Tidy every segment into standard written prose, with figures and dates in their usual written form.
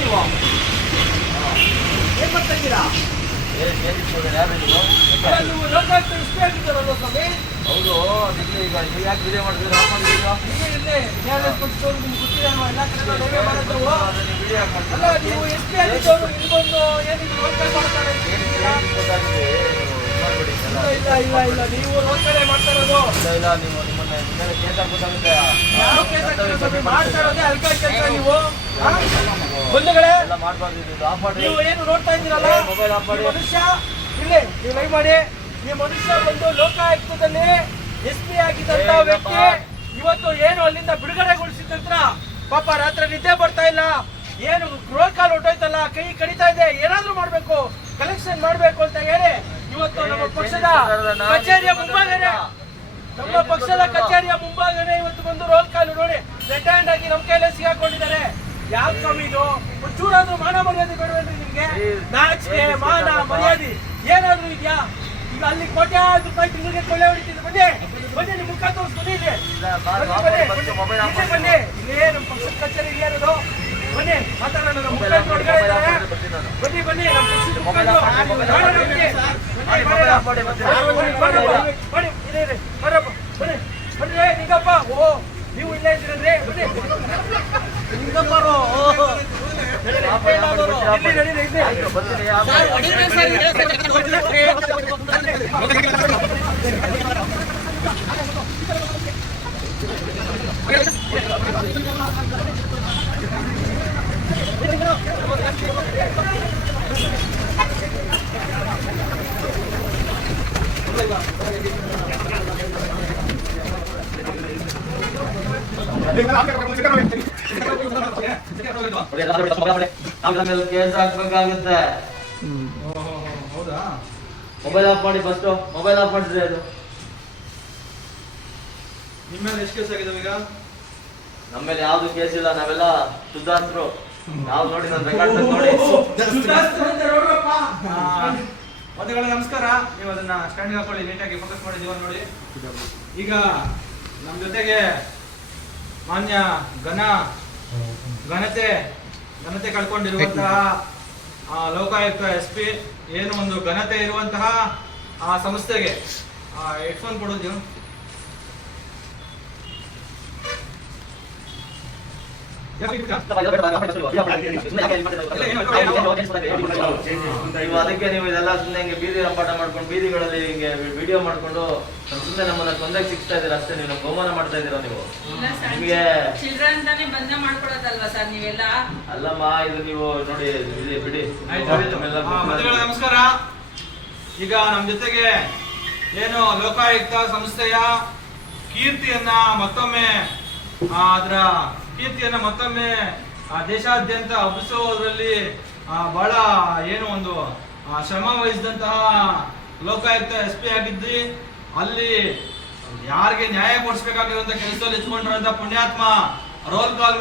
ನೀವು ಏನ್ ಮಾಡ್ತಾ ಇದ್ದೀರಾ? ನೀವು ಲೋಕಾಯುಕ್ತ ಇಷ್ಟೇ ಆಗಿದ್ದಾರಲ್ಲ ಸ್ವಾಮಿ? ಹೌದು. ಅದಕ್ಕೆ ಈಗ ಯಾಕೆ ವಿಡಿಯೋ ಮಾಡಿದ್ರೆ ನಿಮ್ಗೆ ಗೊತ್ತಿಲ್ಲ ಎಲ್ಲ ಕಡೆ ಮಾಡೋದು. ಅಲ್ಲ ನೀವು ಎಷ್ಟೇ ಆಗಿದ್ದವರು ಇಲ್ಬಂದು ಏನಿಗೆ ರೋಲ್ಕಲ್ ಮಾಡ್ತಾರೆ? ಇಲ್ಲ ಇಲ್ಲ ಇಲ್ಲ ನೀವು ರೋಲ್ಕಡೆ ಮಾಡ್ತಾ ಇರೋದು. ಇಲ್ಲ ನೀವು ನಿಮ್ಮನ್ನ ಕೇಸ್ ಹಾಕ್ಬೇಕಾಗುತ್ತೆ. ಯಾವ ಕೇಸ್ ಹಾಕ್ತಾರೆ? ಮಾಡ್ತಾ ಇರೋದೇ ಅಲ್ಕ ಕೆಲಸ ನೀವು. ಬಂಧುಗಳೇ ನೀವು ಏನು ನೋಡ್ತಾ ಇದ್ದೀರಲ್ಲ, ಮನುಷ್ಯ ಇಲ್ಲಿ ನೀವು ಲೈವ್ ಮಾಡಿ. ಈ ಮನುಷ್ಯ ಬಂದು ಲೋಕಾಯುಕ್ತದಲ್ಲಿ SP ಆಗಿದ್ದಂತ ವ್ಯಕ್ತಿ ಇವತ್ತು ಏನು ಅಲ್ಲಿಂದ ಬಿಡುಗಡೆಗೊಳಿಸಿದ ಪಾಪ ರಾತ್ರಿ ನಿದ್ದೆ ಬರ್ತಾ ಇಲ್ಲ, ಏನು ರೋಲ್ ಕಾಲ್ ಹೊಟ್ಟೋಯ್ತಲ್ಲ, ಕೈ ಕಡಿತಾ ಇದೆ, ಏನಾದ್ರೂ ಮಾಡ್ಬೇಕು, ಕಲೆಕ್ಷನ್ ಮಾಡ್ಬೇಕು ಅಂತ ಹೇಳಿ ಇವತ್ತು ನಮ್ಮ ಪಕ್ಷದ ಕಚೇರಿಯ ಮುಂಭಾಗನೇ ಇವತ್ತು ಬಂದು ರೋಲ್ ಕಾಲ್ ನೋಡಿ ರೆಡ್ ಹ್ಯಾಂಡ್ ಆಗಿ ನಮ್ಮ ಕೈಲೇ ಸಿಗಾಕೊಂಡಿದ್ದಾರೆ. ಯಾವ ಸ್ವಾಮಿ ಇದು? ಒಂಚೂರಾದ್ರೂ ಮಾನ ಮರ್ಯಾದೆ ಬೇಡವೇನ್ರಿ ನಿಮ್ಗೆ? ನಾಚಿಕೆ ಮಾನ ಮರ್ಯಾದೆ ಏನಾದ್ರು ಇದೆಯಾ? ಈಗ ಅಲ್ಲಿ ಕೋಟ್ಯಾರು ರೂಪಾಯಿ ತಿಂಗಳಿಗೆ ಕೊಳ್ಳೆ ಹೊಡಿತಿದ್ರು. ಬನ್ನಿ ಬನ್ನಿ, ನಿಮ್ ಮುಖ ತೋರಿಸ್ತೀನಿ. ಇಲ್ಲಿ ಬನ್ನಿ, ಇಲ್ಲೇ ನಮ್ಮ ಪಕ್ಷದ ಕಚೇರಿ ಇಲ್ಲೇ ಇರೋದು. ಬನ್ನಿ ಮಾತಾಡೋಣ. ನಮ್ಮ ಮುಖಂಡರು ಹೊರಗಡೆ ಇದ್ದಾರೆ. ಬನ್ನಿ ಬನ್ನಿ, ನಮ್ಮ ಪಕ್ಷದ ಮುಖಂಡರು ಬನ್ನಿ ನಿಂಗಪ್ಪ. ಓ ನೀವು ಇಲ್ಲೇ ಇದ್ದೀರನ್ರಿ? ಬನ್ನಿ ನಿಂಗಪ್ಪರು ಕೇಸ್ ಹಾಕ್ಬೇಕಾಗುತ್ತೆ. ಮೊಬೈಲ್ ಆಫ್ ಮಾಡಿ ಫಸ್ಟ್. ಮೊಬೈಲ್ ಆಫ್ ಮಾಡಿದ್ರೆ ಅದು ನಿಮ್ಮ ಮೇಲೆ ಎಷ್ಟು ಕೇಸ್ ಆಗಿದಾವೆ ಈಗ? ನಮ್ಮ ಮೇಲೆ ಯಾವ್ದು ಕೇಸ್ ಇಲ್ಲ, ನಾವೆಲ್ಲ ಶುದ್ಧಾಸ್ತ್ರು. ನಾವು ನೋಡಿ ನನ್ನ ರೆಕಾರ್ಡ್ ನೋಡಿ. ಮೊದಲೇ ನಮಸ್ಕಾರ. ನೀವು ಅದನ್ನ ಸ್ಟ್ಯಾಂಡಿಂಗ್ ಹಾಕೊಳ್ಳಿ, ನೀಟಾಗಿ ಫೋಕಸ್ ಮಾಡಿ ನೋಡಿ. ಈಗ ನಮ್ಮ ಜೊತೆಗೆ ಮಾನ್ಯ ಘನತೆ ಕಳ್ಕೊಂಡಿರುವಂತಹ ಲೋಕಾಯುಕ್ತ SP, ಏನು ಒಂದು ಘನತೆ ಇರುವಂತಹ ಆ ಸಂಸ್ಥೆಗೆ ಹೆಡ್ಫೋನ್ ಕೊಡೋದು. ಅದಕ್ಕೆ ನೀವು ಇದೆಲ್ಲ ಸುಮ್ಮನೆ ಹಿಂಗೆ ಬೀದಿ ರಂಪಾಟ ಮಾಡ್ಕೊಂಡು ಬೀದಿಗಳಲ್ಲಿ ಹಿಂಗೆ ವಿಡಿಯೋ ಮಾಡ್ಕೊಂಡು ಸುಮ್ಮನೆ ನಮ್ಮನ್ನ ತೊಂದರೆ ಸಿಗ್ತಾ ಇದ್ದೀರಾ ಅಷ್ಟೇ. ನೀವು ಬಹುಮಾನ ಮಾಡ್ತಾ ಇದ್ದೀರಾ ನೀವು. ನಿಮಗೆ ಅಲ್ಲಮ್ಮ, ಇದು ನೀವು ನೋಡಿ ಬಿಡಿ. ನಮಸ್ಕಾರ. ಈಗ ನಮ್ಮ ಜೊತೆಗೆ ಏನು ಲೋಕಾಯುಕ್ತ ಸಂಸ್ಥೆಯ ಕೀರ್ತಿಯನ್ನ ಮತ್ತೊಮ್ಮೆ ದೇಶಾದ್ಯಂತ ಹಬ್ಬಿಸೋದ್ರಲ್ಲಿ ಬಹಳ ಏನು ಒಂದು ಶ್ರಮ ವಹಿಸಿದಂತಹ ಲೋಕಾಯುಕ್ತ SP ಆಗಿದ್ರಿ. ಅಲ್ಲಿ ಯಾರಿಗೆ ನ್ಯಾಯ ಕೊಡಿಸ್ಬೇಕಾಗಿರುವಂತ ಕೆಲಸದಲ್ಲಿ ಇಟ್ಕೊಂಡಿರುವಂತ ಪುಣ್ಯಾತ್ಮ ರೋಲ್ ಕಾಲ್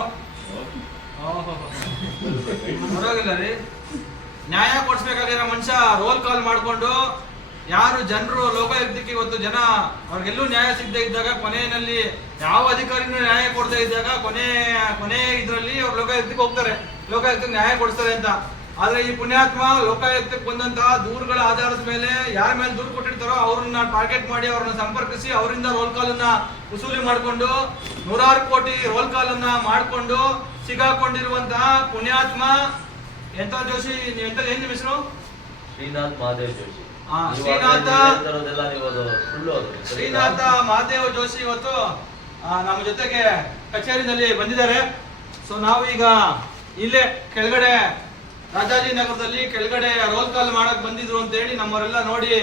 ಪರವಾಗಿಲ್ಲ ರೀ, ನ್ಯಾಯ ಕೊಡಿಸ್ಬೇಕಾಗಿರೋ ಮನುಷ್ಯ ರೋಲ್ ಕಾಲ್ ಮಾಡಿಕೊಂಡು ಯಾರು ಜನರು ಲೋಕಾಯುಕ್ತಕ್ಕೆ ಇವತ್ತು ಜನ ಅವ್ರಿಗೆಲ್ಲೂ ನ್ಯಾಯ ಸಿಗದೆ ಇದ್ದಾಗ, ಕೊನೆಯಲ್ಲಿ ಯಾವ ಅಧಿಕಾರಿನೂ ನ್ಯಾಯ ಕೊಡದೇ ಇದ್ದಾಗ ಕೊನೆ ಇದರಲ್ಲಿ ಅವ್ರು ಲೋಕಾಯುಕ್ತಕ್ಕೆ ಹೋಗ್ತಾರೆ, ಲೋಕಾಯುಕ್ತಕ್ಕೆ ನ್ಯಾಯ ಕೊಡಿಸ್ತಾರೆ ಅಂತ. ಆದ್ರೆ ಈ ಪುಣ್ಯಾತ್ಮ ಲೋಕಾಯುಕ್ತಕ್ಕೆ ಬಂದಂತಹ ದೂರುಗಳ ಆಧಾರದ ಮೇಲೆ ಯಾರ ಮೇಲೆ ದೂರು ಕೊಟ್ಟಿರ್ತಾರೋ ಅವ್ರನ್ನ ಟಾರ್ಗೆಟ್ ಮಾಡಿ ಅವ್ರನ್ನ ಸಂಪರ್ಕಿಸಿ ಅವರಿಂದ ರೋಲ್ ಕಾಲ್ ಅನ್ನ ವಸೂಲಿ ಮಾಡಿಕೊಂಡು 100 ಕೋಟಿ ರೋಲ್ ಕಾಲ್ ಅನ್ನ ಮಾಡಿಕೊಂಡು ಸಿಗಾಕೊಂಡಿರುವಂತಹ ಪುಣ್ಯಾತ್ಮ ಎಂತ ಜೋಶಿ. ನೀವೆಂತ ಏನ್ ನಿಮ್ಮ ಹೆಸರು? ಶ್ರೀನಾಥ್ ಮಹಾದೇವ್ ಜೋಶಿ. ಶ್ರೀನಾಥ ಮಹಾದೇವ್ ಜೋಶಿ ಇವತ್ತು ನಮ್ಮ ಜೊತೆಗೆ ಕಚೇರಿನಲ್ಲಿ ಬಂದಿದ್ದಾರೆ. ಸೊ ನಾವು ಈಗ ಇಲ್ಲೇ ಕೆಳಗಡೆ ರಾಜಾಜಿನಗರದಲ್ಲಿ ಕೆಳಗಡೆ ರೋಲ್ ಕಾಲ್ ಮಾಡಕ್ ಬಂದಿದ್ರು ಅಂತ ಹೇಳಿ ನಮ್ಮವರೆಲ್ಲ ನೋಡಿ,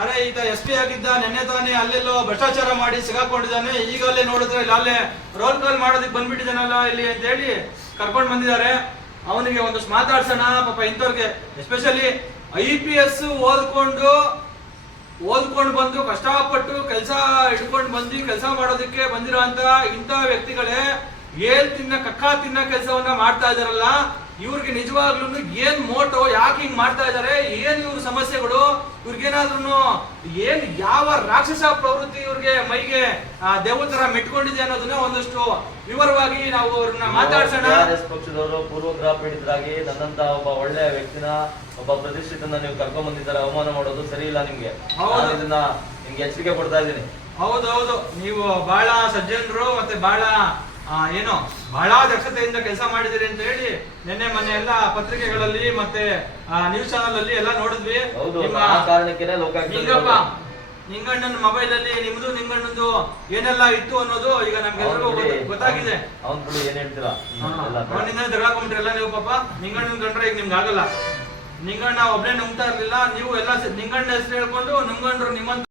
ಅರೆ ಈತ SP ಆಗಿದ್ದ, ನೆನ್ನೆ ತಾನೇ ಅಲ್ಲೆಲ್ಲೋ ಭ್ರಷ್ಟಾಚಾರ ಮಾಡಿ ಸಿಗಾಕೊಂಡಿದ್ದಾನೆ, ಈಗ ಅಲ್ಲೇ ನೋಡಿದ್ರೆ ಇಲ್ಲ ಅಲ್ಲೇ ರೋಲ್ ಕಾಲ್ ಮಾಡೋದಕ್ಕೆ ಬಂದ್ಬಿಟ್ಟಿದ್ದಾನಲ್ಲ ಇಲ್ಲಿ ಅಂತ ಹೇಳಿ ಕರ್ಕೊಂಡು ಬಂದಿದ್ದಾರೆ. ಅವನಿಗೆ ಒಂದಷ್ಟು ಮಾತಾಡ್ಸೋಣ. ಪಾಪ ಇಂಥವ್ರಿಗೆ ಎಸ್ಪೆಷಲಿ IPS ಓದ್ಕೊಂಡು ಬಂದು ಕಷ್ಟಪಟ್ಟು ಕೆಲಸ ಹಿಡ್ಕೊಂಡು ಬಂದು ಕೆಲಸ ಮಾಡೋದಕ್ಕೆ ಬಂದಿರೋ ಇಂಥ ವ್ಯಕ್ತಿಗಳೇ ಕಕ್ಕ ತಿನ್ನ ಕೆಲಸವನ್ನ ಮಾಡ್ತಾ ಇದಾರಲ್ಲ. ಇವ್ರಿಗೆ ನಿಜವಾಗ್ಲೂ ಏನ್ ಮೋಟೋ, ಯಾಕೆ ಹಿಂಗ್ ಮಾಡ್ತಾ ಇದಾರೆ, ಏನ್ ಇವ್ರ ಸಮಸ್ಯೆಗಳು, ಇವ್ರಿಗೇನಾದ್ರೂ ಏನ್ ಯಾವ ರಾಕ್ಷಸ ಪ್ರವೃತ್ತಿ ಇವ್ರಿಗೆ ಮೈಗೆ ದೇವತರ ಮೆಟ್ಕೊಂಡಿದೆ ಅನ್ನೋದನ್ನ ಒಂದಷ್ಟು ವಿವರವಾಗಿ ನಾವು ಅವ್ರನ್ನ ಮಾತಾಡ್ಸೋಣ. TRS ಪಕ್ಷದವರು ಪೂರ್ವಗ್ರಹ ಪೀಡಿತರಾಗಿ ನನ್ನಂತ ಒಬ್ಬ ಒಳ್ಳೆ ವ್ಯಕ್ತಿನ, ಒಬ್ಬ ಪ್ರತಿಷ್ಠಿತನ ನೀವು ಕರ್ಕೊಂಡ್ ಬಂದಿದ್ದಾರೆ, ಅವಮಾನ ಮಾಡೋದು ಸರಿ ಇಲ್ಲ ನಿಮ್ಗೆ. ನಾನು ಇದನ್ನ ನಿಮ್ಗೆ ಎಚ್ಚರಿಕೆ ಕೊಡ್ತಾ ಇದ್ದೀನಿ. ಹೌದೌದು, ನೀವು ಬಹಳ ಸಜ್ಜನರು, ಮತ್ತೆ ಬಹಳ ಬಹಳ ದಕ್ಷತೆಯಿಂದ ಕೆಲಸ ಮಾಡಿದಿರಿ ಅಂತ ಹೇಳಿ ನಿನ್ನೆ ಮೊನ್ನೆ ಎಲ್ಲ ಪತ್ರಿಕೆಗಳಲ್ಲಿ ಮತ್ತೆ ನ್ಯೂಸ್ ಚಾನಲ್ ಅಲ್ಲಿ ಎಲ್ಲ ನೋಡಿದ್ವಿ. ನಿಂಗಣ್ಣನ ಮೊಬೈಲ್ ಅಲ್ಲಿ ನಿಮ್ದು ನಿಂಗಣ್ಣಂದು ಏನೆಲ್ಲ ಇತ್ತು ಅನ್ನೋದು ಈಗ ನಮ್ಗೆಲ್ಲರಿಗೂ ಗೊತ್ತಾಗಿದೆ. ಏನ್ ಹೇಳ್ತೀರಾ, ಅವನಿಂದ ತಗೊಳ್ಕೊಂಡ್ರಲ್ಲ ನೀವು. ಪಾಪ ನಿಂಗಣ್ಣನ ಕಂಡ್ರೆ ಈಗ ನಿಮ್ಗೆ ಆಗಲ್ಲ. ನಿಂಗಣ್ಣ ಒಬ್ನೇ ನುಂಗ್ತಾ ಇರ್ಲಿಲ್ಲ, ನೀವು ಎಲ್ಲ ನಿಂಗಣ್ಣ ಹೆಸರು ಹೇಳ್ಕೊಂಡು ನುಂಗಣ್ರು ನಿಮ್ಮಂತ